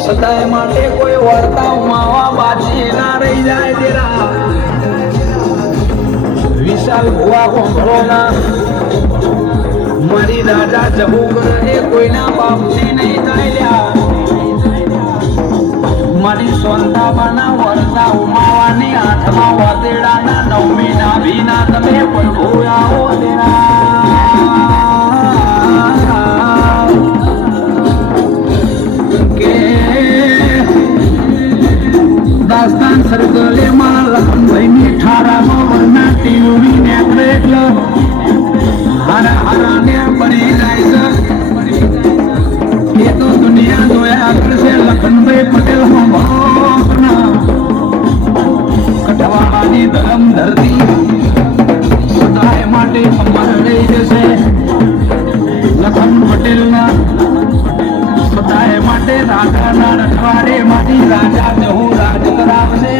સદાય માટે કોઈ વર્તા ઉમાવા બાજી ના રહી જાય તેરા વિશાલ ભુવા કોંભળોના મારી રાજા જબુગર એ કોઈના બાપથી નહીં ચાલ્યા મારી સોનતાબાના વર્તા ઉમાવાની આઠમા વાતેડાના નવમી નાભીના તમે પ્રભુ આવો તેરા દાસ્તાન સરગલે માં લખનભાઈની ઠારામાં વરના ટીવી નેકળે એટલે હારા હારાને બની જાય છે એ તો દુનિયા જોયા કરશે લખનભાઈ પટેલ કઠવાળાની ધરમ ધરતી સદાય માટે અમર રહી જશે લખન પટેલના સદાય માટે રાજાના રખવાડે માંથી રાજા જહુ રાજ કરાવશે